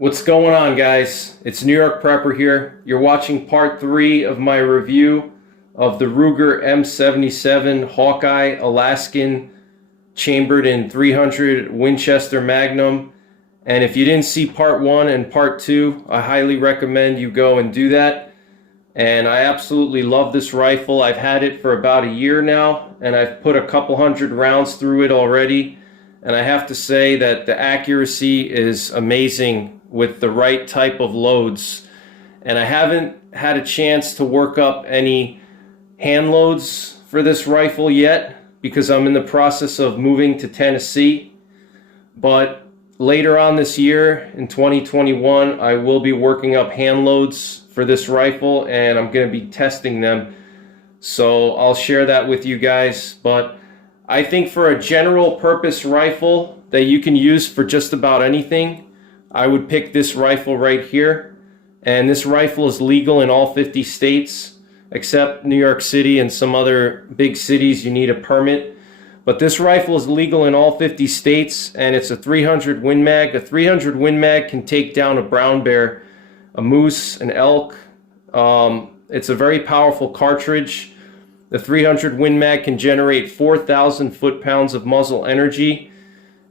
What's going on, guys? It's NYPrepper here. You're watching part 3 of my review of the Ruger M77 Hawkeye Alaskan chambered in .300 Winchester Magnum. And if you didn't see part 1 and part 2, I highly recommend you go and do that. And I absolutely love this rifle. I've had it for about a year now, and I've put a couple hundred rounds through it already. And I have to say that the accuracy is amazing with the right type of loads. And I haven't had a chance to work up any hand loads for this rifle yet because I'm in the process of moving to Tennessee. But later on this year, in 2021, I will be working up hand loads for this rifle, and I'm going to be testing them. So I'll share that with you guys. But I think for a general purpose rifle that you can use for just about anything, I would pick this rifle right here. And this rifle is legal in all 50 states, except New York City and some other big cities you need a permit. But this rifle is legal in all 50 states, and it's a .300 Win Mag. A .300 Win Mag can take down a brown bear, a moose, an elk. It's a very powerful cartridge. The .300 Win Mag can generate 4,000 foot-pounds of muzzle energy.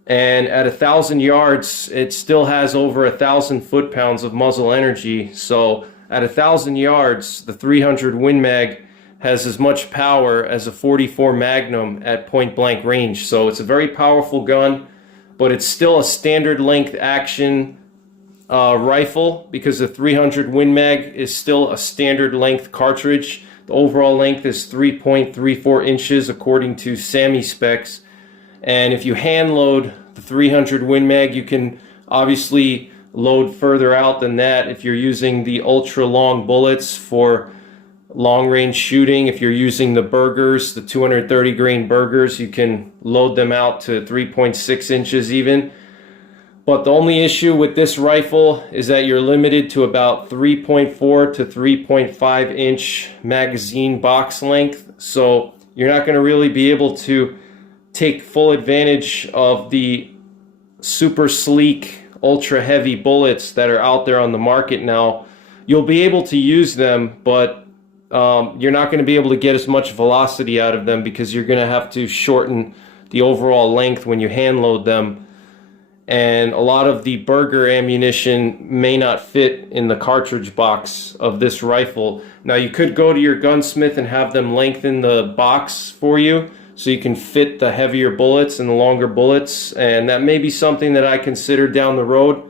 And at 1,000 yards, it still has over 1,000 foot-pounds of muzzle energy. So at 1,000 yards, the .300 Win Mag has as much power as a .44 Magnum at point-blank range. So it's a very powerful gun, but it's still a standard length action rifle because the .300 Win Mag is still a standard length cartridge. The overall length is 3.34 inches according to SAMI specs. And if you hand load the .300 Win Mag, you can obviously load further out than that if you're using the ultra long bullets for long range shooting. If you're using the burgers, the 230 grain burgers, you can load them out to 3.6 inches even. But the only issue with this rifle is that you're limited to about 3.4 to 3.5 inch magazine box length. So you're not going to really be able to take full advantage of the super sleek, ultra heavy bullets that are out there on the market now. You'll be able to use them, but you're not going to be able to get as much velocity out of them because you're going to have to shorten the overall length when you hand load them. And a lot of the burger ammunition may not fit in the cartridge box of this rifle. Now you could go to your gunsmith and have them lengthen the box for you so you can fit the heavier bullets and the longer bullets, and that may be something that I consider down the road.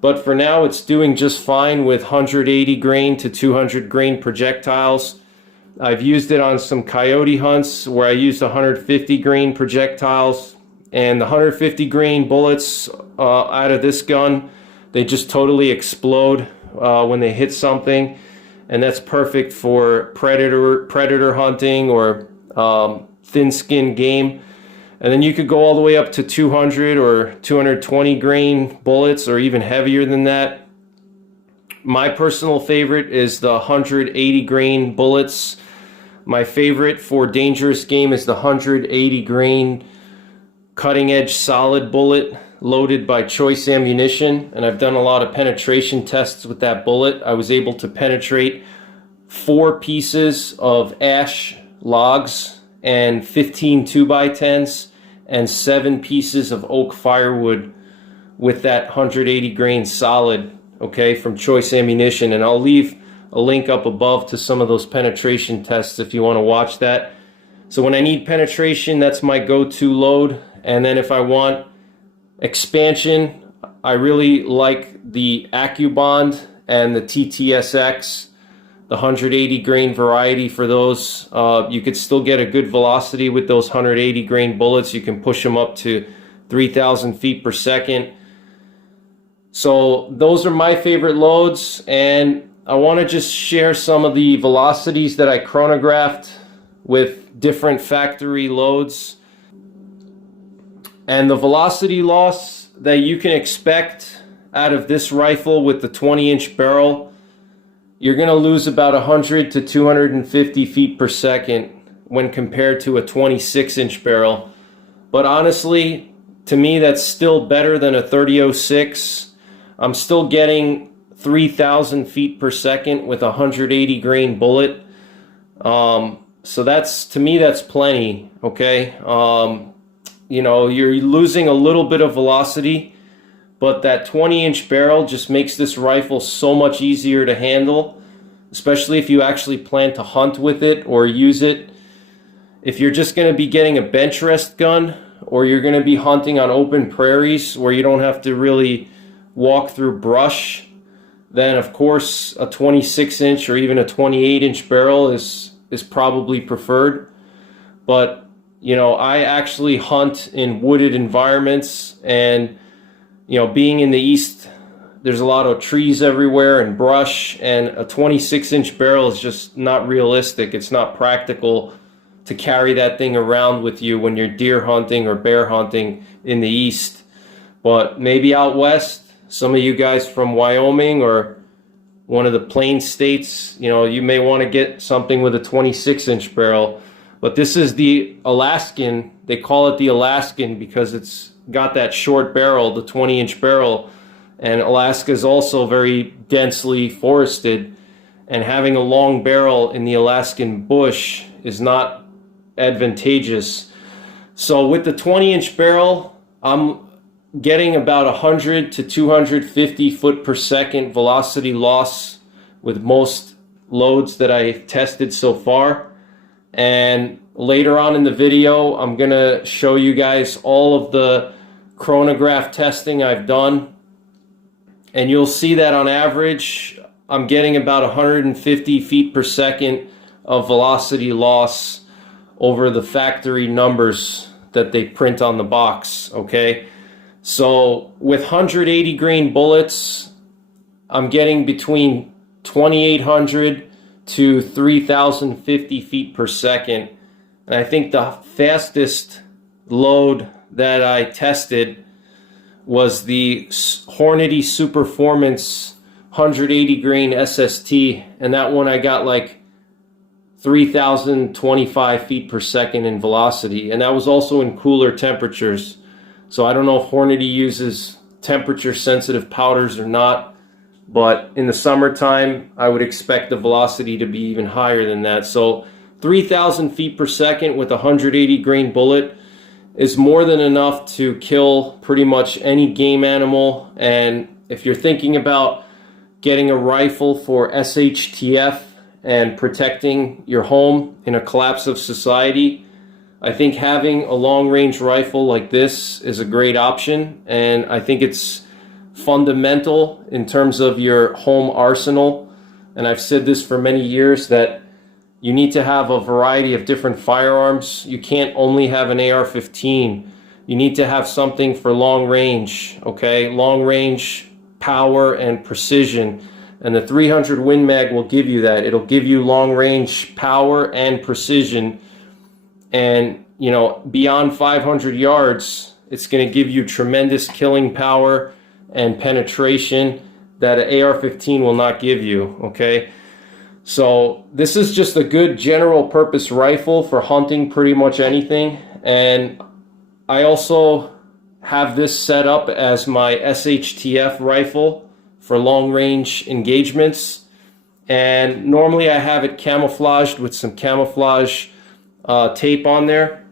But for now, it's doing just fine with 180 grain to 200 grain projectiles. I've used it on some coyote hunts where I used 150 grain projectiles, and the 150 grain bullets out of this gun, they just totally explode when they hit something, and that's perfect for predator hunting or thin-skinned game. And then you could go all the way up to 200 or 220 grain bullets or even heavier than that. My personal favorite is the 180 grain bullets. My favorite for dangerous game is the 180 grain cutting edge solid bullet loaded by Choice Ammunition, and I've done a lot of penetration tests with that bullet. I was able to penetrate 4 pieces of ash logs and 15 2x10s and 7 pieces of oak firewood with that 180 grain solid, okay, from Choice Ammunition. And I'll leave a link up above to some of those penetration tests if you want to watch that. So when I need penetration, that's my go-to load. And then if I want expansion, I really like the AccuBond and the TTSX, the 180 grain variety for those. You could still get a good velocity with those 180 grain bullets. You can push them up to 3,000 feet per second. So those are my favorite loads, and I want to just share some of the velocities that I chronographed with different factory loads. And the velocity loss that you can expect out of this rifle with the 20-inch barrel, you're going to lose about 100 to 250 feet per second when compared to a 26-inch barrel. But honestly, to me, that's still better than a .30-06 I'm still getting 3,000 feet per second with a 180 grain bullet. So that's, to me, that's plenty, okay? You know, you're losing a little bit of velocity, but that 20-inch barrel just makes this rifle so much easier to handle, especially if you actually plan to hunt with it or use it. If you're just going to be getting a bench rest gun, or you're going to be hunting on open prairies where you don't have to really walk through brush, then of course a 26-inch or even a 28-inch barrel is probably preferred. But you know, I actually hunt in wooded environments, and you know, being in the East, there's a lot of trees everywhere and brush, and a 26-inch barrel is just not realistic. It's not practical to carry that thing around with you when you're deer hunting or bear hunting in the East. But maybe out west, some of you guys from Wyoming or one of the plains states, you know, you may want to get something with a 26-inch barrel. But this is the Alaskan. They call it the Alaskan because it's got that short barrel, the 20-inch barrel. And Alaska is also very densely forested, and having a long barrel in the Alaskan bush is not advantageous. So with the 20-inch barrel, I'm getting about 100 to 250 foot per second velocity loss with most loads that I've tested so far. And later on in the video, I'm gonna show you guys all of the chronograph testing I've done, and you'll see that on average I'm getting about 150 feet per second of velocity loss over the factory numbers that they print on the box, okay? So with 180 grain bullets, I'm getting between 2,800 to 3,050 feet per second. And I think the fastest load that I tested was the Hornady Superformance 180 grain SST, and that one I got like 3,025 feet per second in velocity, and that was also in cooler temperatures. So I don't know if Hornady uses temperature sensitive powders or not, but in the summertime I would expect the velocity to be even higher than that. So 3,000 feet per second with a 180 grain bullet is more than enough to kill pretty much any game animal. And if you're thinking about getting a rifle for SHTF and protecting your home in a collapse of society, I think having a long-range rifle like this is a great option, and I think it's fundamental in terms of your home arsenal. And I've said this for many years, that you need to have a variety of different firearms. You can't only have an AR-15. You need to have something for long range, okay? Long range, power, and precision. And the 300 Win Mag will give you that. It'll give you long range power and precision. And, you know, beyond 500 yards, it's going to give you tremendous killing power and penetration that an AR-15 will not give you, okay? So this is just a good general purpose rifle for hunting pretty much anything. And I also have this set up as my SHTF rifle for long range engagements, and normally I have it camouflaged with some camouflage tape on there,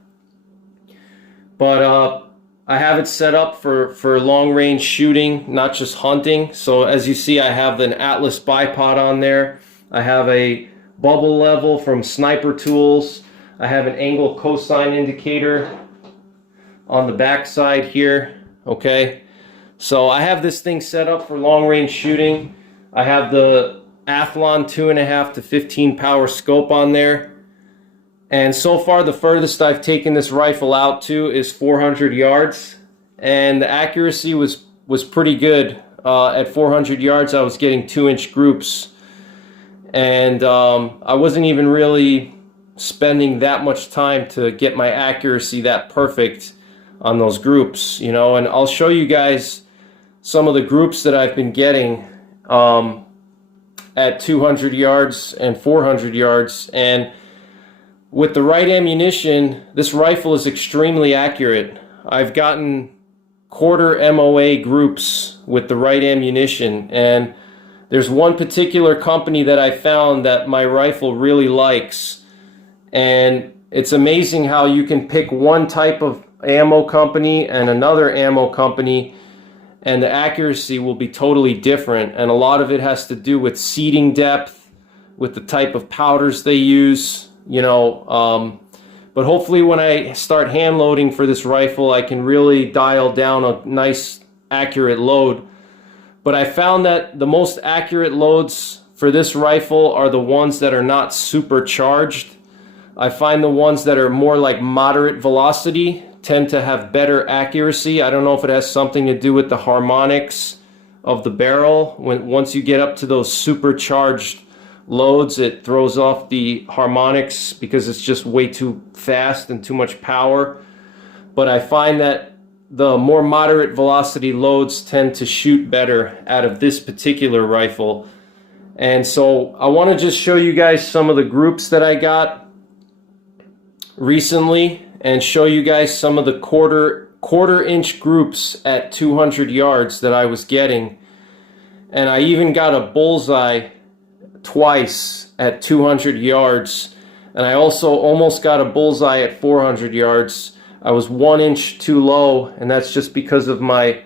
but I have it set up for long range shooting, not just hunting. So as you see, I have an Atlas bipod on there. I have a bubble level from Sniper Tools. I have an angle cosine indicator on the back side here, okay? So I have this thing set up for long range shooting. I have the Athlon 2.5 to 15 power scope on there. And so far the furthest I've taken this rifle out to is 400 yards. And the accuracy was pretty good. At 400 yards I was getting 2-inch groups. And I wasn't even really spending that much time to get my accuracy that perfect on those groups, you know. And I'll show you guys some of the groups that I've been getting at 200 yards and 400 yards. And with the right ammunition, this rifle is extremely accurate. I've gotten quarter MOA groups with the right ammunition. And there's one particular company that I found that my rifle really likes, and it's amazing how you can pick one type of ammo company and another ammo company and the accuracy will be totally different. And a lot of it has to do with seating depth, with the type of powders they use, you know. But hopefully when I start hand loading for this rifle, I can really dial down a nice accurate load. But I found that the most accurate loads for this rifle are the ones that are not supercharged. I find the ones that are more like moderate velocity tend to have better accuracy. I don't know if it has something to do with the harmonics of the barrel. Once you get up to those supercharged loads, it throws off the harmonics because it's just way too fast and too much power. But I find that the more moderate velocity loads tend to shoot better out of this particular rifle. And so I want to just show you guys some of the groups that I got recently and show you guys some of the quarter inch groups at 200 yards that I was getting. And I even got a bullseye twice at 200 yards, and I also almost got a bullseye at 400 yards. I was 1 inch too low, and that's just because of my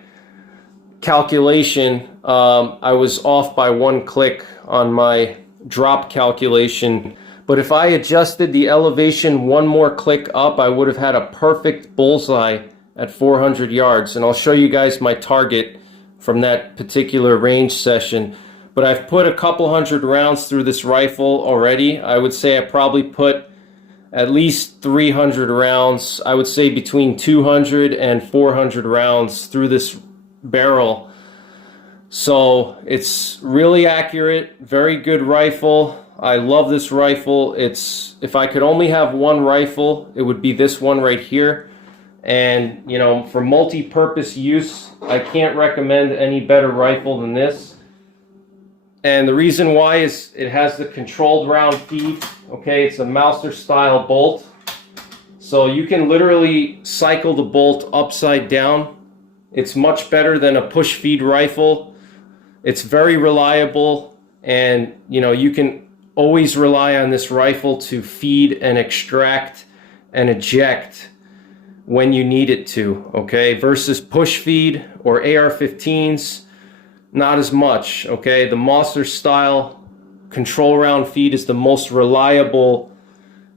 calculation. I was off by 1 click on my drop calculation, but if I adjusted the elevation 1 more click up, I would have had a perfect bullseye at 400 yards. And I'll show you guys my target from that particular range session. But I've put a couple hundred rounds through this rifle already. I would say I probably put at least 300 rounds. I would say between 200 and 400 rounds through this barrel. So it's really accurate, very good rifle. I love this rifle. If I could only have one rifle, it would be this one right here. And you know, for multi-purpose use, I can't recommend any better rifle than this. And the reason why is it has the controlled round feed. Okay, it's a Mauser style bolt. So you can literally cycle the bolt upside down. It's much better than a push feed rifle. It's very reliable, and you know, you can always rely on this rifle to feed and extract and eject when you need it to, okay? Versus push feed or AR-15s, not as much, okay? The Mauser style control round feed is the most reliable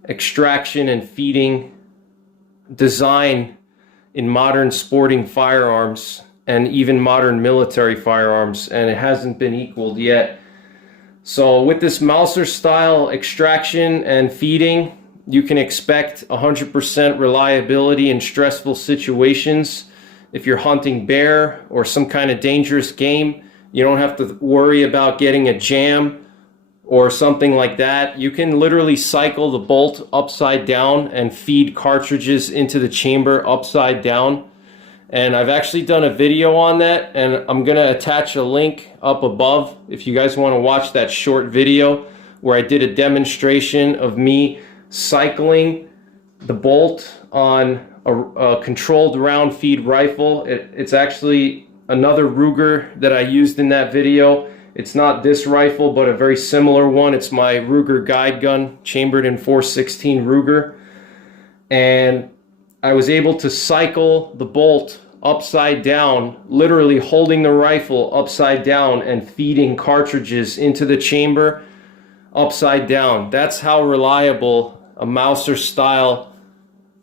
extraction and feeding design in modern sporting firearms and even modern military firearms, and it hasn't been equaled yet. So with this Mauser style extraction and feeding, you can expect 100% reliability in stressful situations. If you're hunting bear or some kind of dangerous game, you don't have to worry about getting a jam or something like that. You can literally cycle the bolt upside down and feed cartridges into the chamber upside down. And I've actually done a video on that, and I'm going to attach a link up above if you guys want to watch that short video where I did a demonstration of me cycling the bolt on a controlled round feed rifle. It's actually another Ruger that I used in that video. It's not this rifle, but a very similar one. It's my Ruger guide gun, chambered in 416 Ruger. And I was able to cycle the bolt upside down, literally holding the rifle upside down and feeding cartridges into the chamber upside down. That's how reliable a Mauser style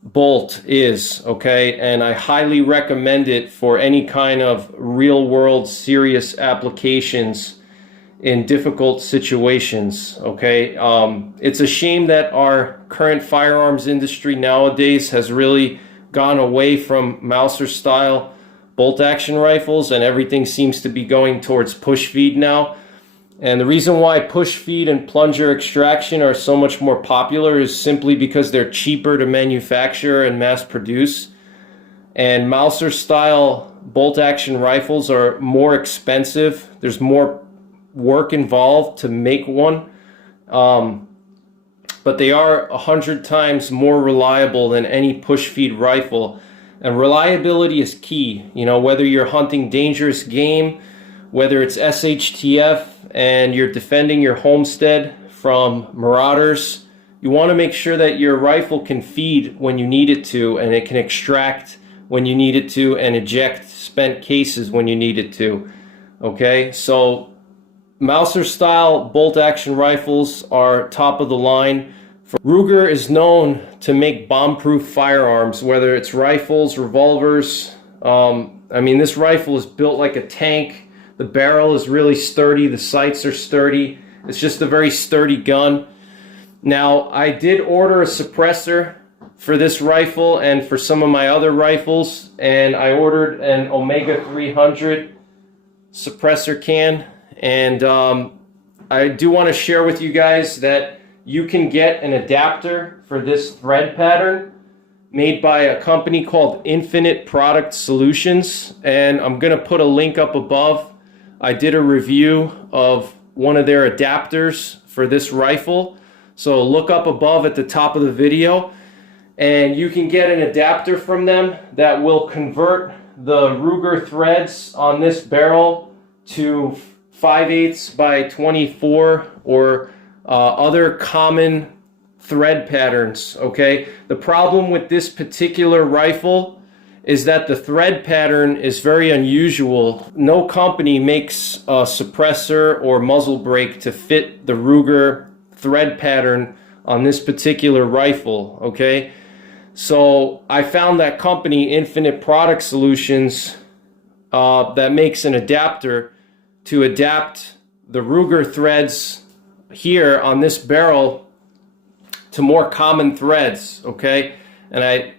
bolt is, okay? And I highly recommend it for any kind of real world serious applications in difficult situations, okay? It's a shame that our current firearms industry nowadays has really gone away from Mauser style bolt action rifles, and everything seems to be going towards push feed now. And the reason why push feed and plunger extraction are so much more popular is simply because they're cheaper to manufacture and mass produce. And Mauser style bolt action rifles are more expensive. There's more work involved to make one. But they are 100 times more reliable than any push feed rifle. And reliability is key. You know, whether you're hunting dangerous game, whether it's SHTF and you're defending your homestead from marauders, you want to make sure that your rifle can feed when you need it to, and it can extract when you need it to, and eject spent cases when you need it to. Okay, so Mauser style bolt action rifles are top of the line. Ruger is known to make bomb-proof firearms, whether it's rifles, revolvers. I mean, this rifle is built like a tank. The barrel is really sturdy. The sights are sturdy. It's just a very sturdy gun. Now, I did order a suppressor for this rifle and for some of my other rifles, and I ordered an Omega 300 suppressor can. And I do want to share with you guys that you can get an adapter for this thread pattern made by a company called Infinite Product Solutions, and I'm going to put a link up above. I did a review of one of their adapters for this rifle, so look up above at the top of the video, and you can get an adapter from them that will convert the Ruger threads on this barrel to 5/8 by 24 or other common thread patterns. Okay, the problem with this particular rifle is that the thread pattern is very unusual. No company makes a suppressor or muzzle brake to fit the Ruger thread pattern on this particular rifle. Okay, so I found that company, Infinite Product Solutions, that makes an adapter to adapt the Ruger threads here on this barrel to more common threads. Okay, and I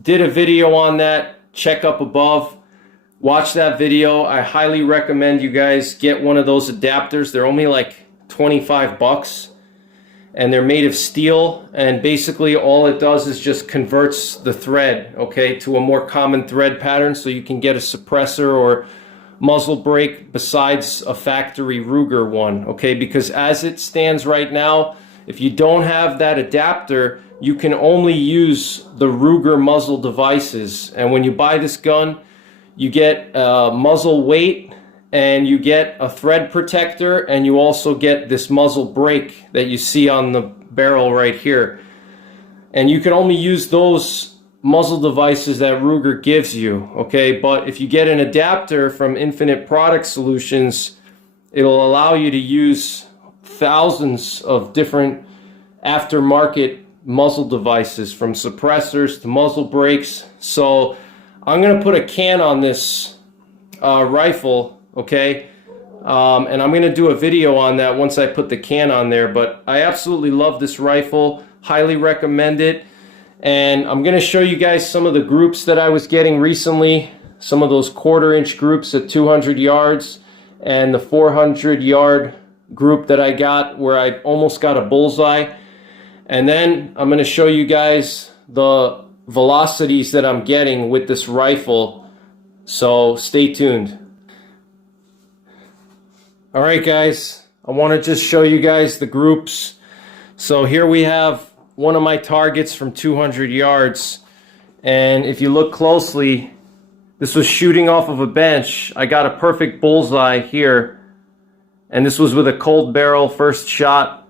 did a video on that. Check up above, watch that video. I highly recommend you guys get one of those adapters. They're only like 25 bucks, and they're made of steel, and basically all it does is just converts the thread, okay, to a more common thread pattern, so you can get a suppressor or muzzle brake besides a factory Ruger one. Okay, because as it stands right now, if you don't have that adapter, you can only use the Ruger muzzle devices. And when you buy this gun, you get a muzzle weight, and you get a thread protector, and you also get this muzzle brake that you see on the barrel right here. And you can only use those muzzle devices that Ruger gives you. Okay, but if you get an adapter from Infinite Product Solutions, it'll allow you to use thousands of different aftermarket muzzle devices, from suppressors to muzzle brakes. So I'm going to put a can on this rifle, okay, and I'm going to do a video on that once I put the can on there. But I absolutely love this rifle, highly recommend it. And I'm going to show you guys some of the groups that I was getting recently, some of those 1/4 inch groups at 200 yards, and the 400 yard group that I got where I almost got a bullseye. And then I'm going to show you guys the velocities that I'm getting with this rifle. So stay tuned. All right, guys, I want to just show you guys the groups. So here we have one of my targets from 200 yards, and if you look closely, this was shooting off of a bench. I got a perfect bullseye here, and this was with a cold barrel first shot.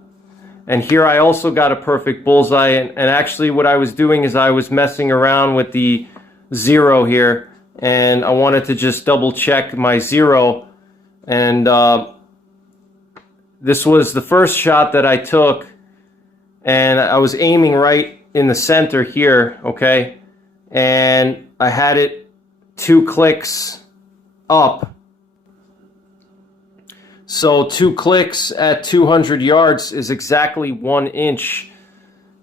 And here I also got a perfect bullseye, and actually what I was doing is I was messing around with the zero here, and I wanted to just double check my zero. And this was the first shot that I took, and I was aiming right in the center here, okay, and I had it 2 clicks up. So 2 clicks at 200 yards is exactly 1 inch,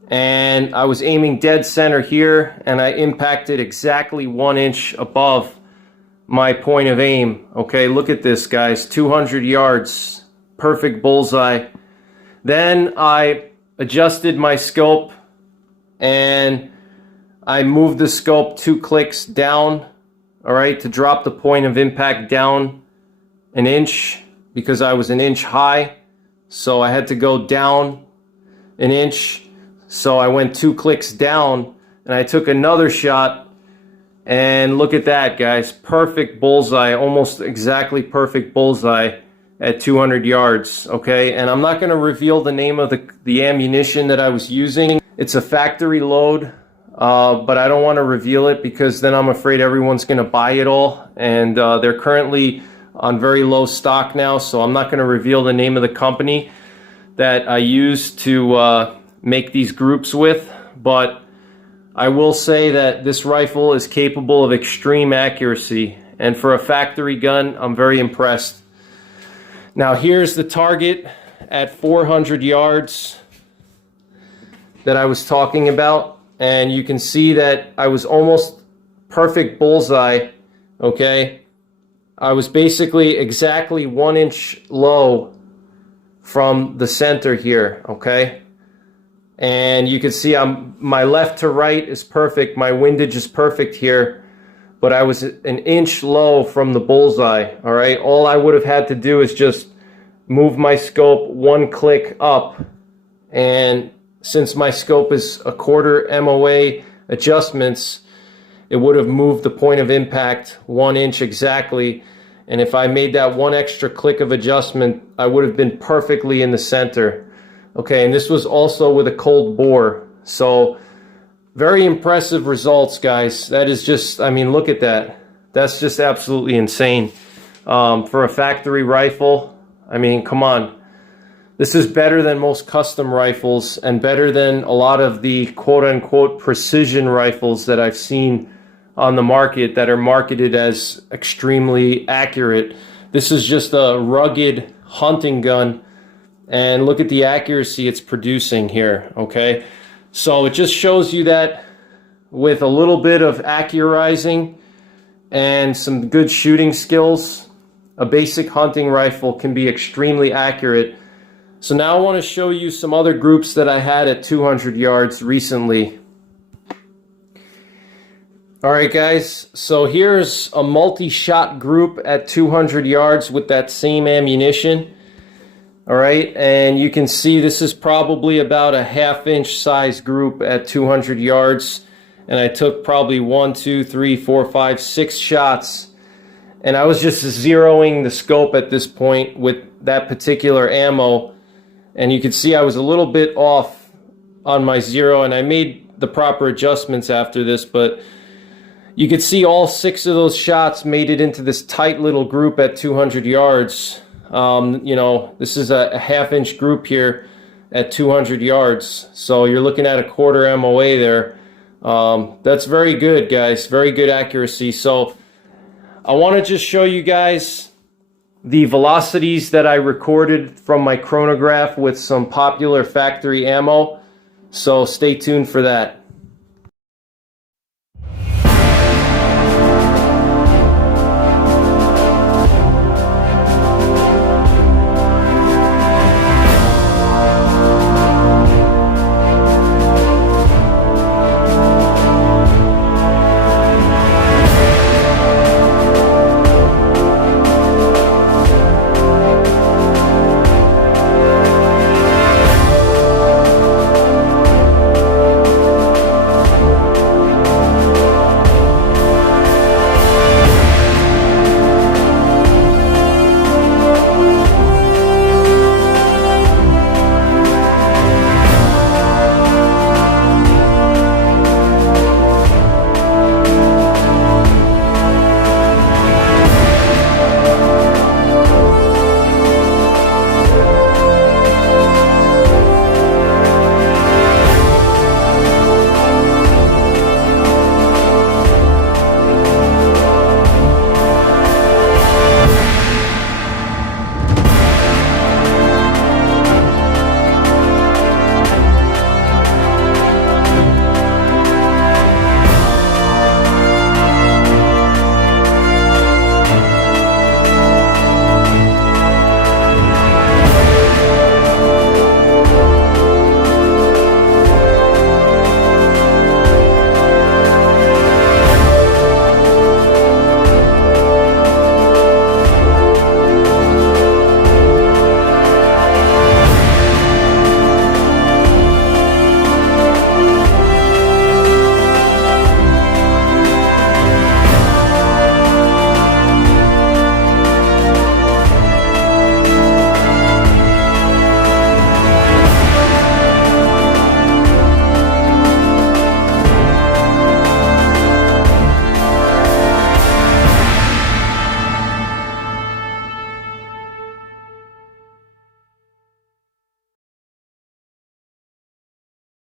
and I was aiming dead center here, and I impacted exactly 1 inch above my point of aim. Okay, look at this, guys, 200 yards, perfect bullseye. Then I adjusted my scope, and I moved the scope 2 clicks down, all right, to drop the point of impact down 1 inch, because I was 1 inch high, so I had to go down 1 inch. So I went 2 clicks down, and I took another shot And look at that, guys. Perfect bullseye, almost exactly perfect bullseye at 200 yards, okay? And I'm not going to reveal the name of the ammunition that I was using. It's a factory load, but I don't want to reveal it because then I'm afraid everyone's going to buy it all. And they're currently on very low stock now, so I'm not going to reveal the name of the company that I use to make these groups with. But I will say that this rifle is capable of extreme accuracy. And for a factory gun, I'm very impressed. Now here's the target at 400 yards that I was talking about, and you can see that I was almost perfect bullseye, okay? I was basically exactly 1 inch low from the center here, okay? And you can see my left to right is perfect, my windage is perfect here, but I was an inch low from the bullseye, all right? All I would have had to do is just move my scope 1 click up, and since my scope is a 1/4 MOA adjustments, it would have moved the point of impact 1 inch exactly, and if I made that 1 extra click of adjustment, I would have been perfectly in the center. Okay, and this was also with a cold bore, so very impressive results, guys. That is just, I mean, look at that. That's just absolutely insane. For a factory rifle, I mean, come on. This is better than most custom rifles and better than a lot of the quote-unquote precision rifles that I've seen on the market that are marketed as extremely accurate. This is just a rugged hunting gun, and look at the accuracy it's producing here, okay? So it just shows you that with a little bit of accurizing and some good shooting skills, a basic hunting rifle can be extremely accurate. So now I want to show you some other groups that I had at 200 yards recently. Alright guys, so here's a multi-shot group at 200 yards with that same ammunition. Alright, and you can see this is probably about a 1/2 inch size group at 200 yards. And I took probably 1, 2, 3, 4, 5, 6 shots. And I was just zeroing the scope at this point with that particular ammo. And you can see I was a little bit off on my zero, and I made the proper adjustments after this, but you could see all 6 of those shots made it into this tight little group at 200 yards. You know, this is a 1/2 inch group here at 200 yards. So you're looking at a 1/4 MOA there. That's very good, guys. Very good accuracy. So I want to just show you guys the velocities that I recorded from my chronograph with some popular factory ammo. So stay tuned for that.